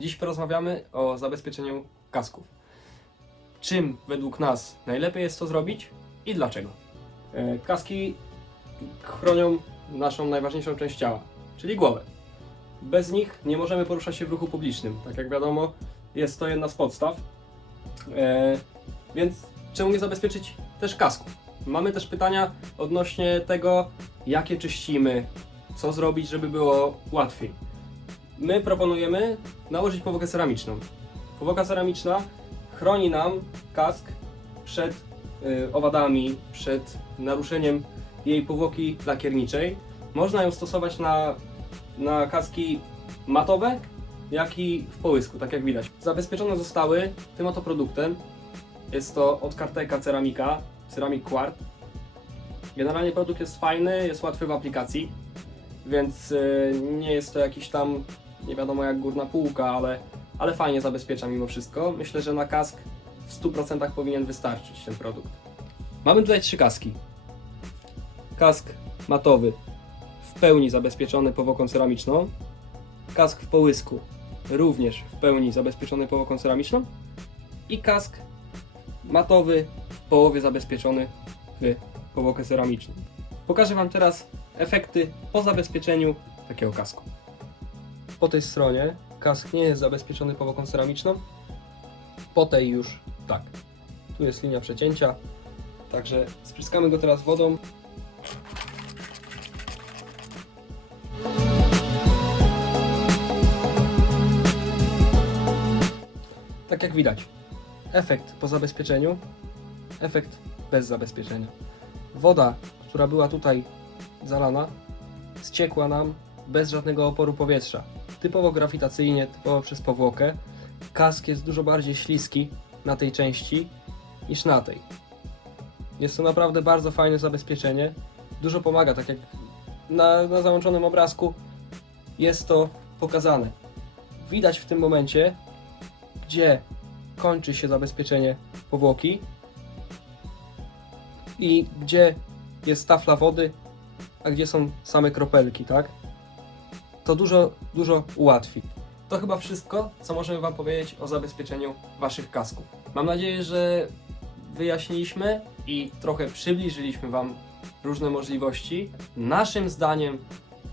Dziś porozmawiamy o zabezpieczeniu kasków. Czym według nas najlepiej jest to zrobić i dlaczego? E, Kaski chronią naszą najważniejszą część ciała, czyli głowę. Bez nich nie możemy poruszać się w ruchu publicznym. Tak jak wiadomo, jest to jedna z podstaw. E, więc czemu nie zabezpieczyć też kasków? Mamy też pytania odnośnie tego, jakie czyścimy, co zrobić, żeby było łatwiej. My proponujemy nałożyć powłokę ceramiczną. Powłoka ceramiczna chroni nam kask przed y, owadami, przed naruszeniem jej powłoki lakierniczej. Można ją stosować na, na kaski matowe, jak i w połysku, tak jak widać. Zabezpieczone zostały tym oto produktem. Jest to od Karteka Ceramika, Ceramic Quart. Generalnie produkt jest fajny, jest łatwy w aplikacji, więc y, nie jest to jakiś tam, nie wiadomo jak górna półka, ale, ale fajnie zabezpiecza mimo wszystko. Myślę, że na kask w 100% powinien wystarczyć ten produkt. Mamy tutaj trzy kaski. Kask matowy, w pełni zabezpieczony powłoką ceramiczną. Kask w połysku, również w pełni zabezpieczony powłoką ceramiczną. I kask matowy, w połowie zabezpieczony w powłokę ceramiczną. Pokażę Wam teraz efekty po zabezpieczeniu takiego kasku. Po tej stronie kask nie jest zabezpieczony powłoką ceramiczną, po tej już tak. Tu jest linia przecięcia, także spryskamy go teraz wodą. Tak jak widać, efekt po zabezpieczeniu, efekt bez zabezpieczenia. Woda, która była tutaj zalana, ściekła nam bez żadnego oporu powietrza. Typowo grawitacyjnie, typowo przez powłokę. Kask jest dużo bardziej śliski na tej części niż na tej. Jest to naprawdę bardzo fajne zabezpieczenie. Dużo pomaga, tak jak na, na załączonym obrazku jest to pokazane. Widać w tym momencie, gdzie kończy się zabezpieczenie powłoki i gdzie jest tafla wody, a gdzie są same kropelki, tak? To dużo, dużo ułatwi. To chyba wszystko, co możemy Wam powiedzieć o zabezpieczeniu Waszych kasków. Mam nadzieję, że wyjaśniliśmy i trochę przybliżyliśmy Wam różne możliwości. Naszym zdaniem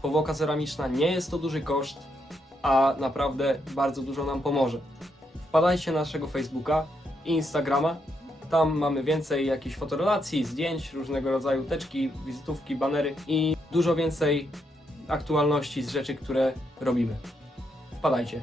powłoka ceramiczna nie jest to duży koszt, a naprawdę bardzo dużo nam pomoże. Wpadajcie na naszego Facebooka i Instagrama. Tam mamy więcej jakichś fotorelacji, zdjęć, różnego rodzaju teczki, wizytówki, banery i dużo więcej aktualności, z rzeczy, które robimy. Wpadajcie.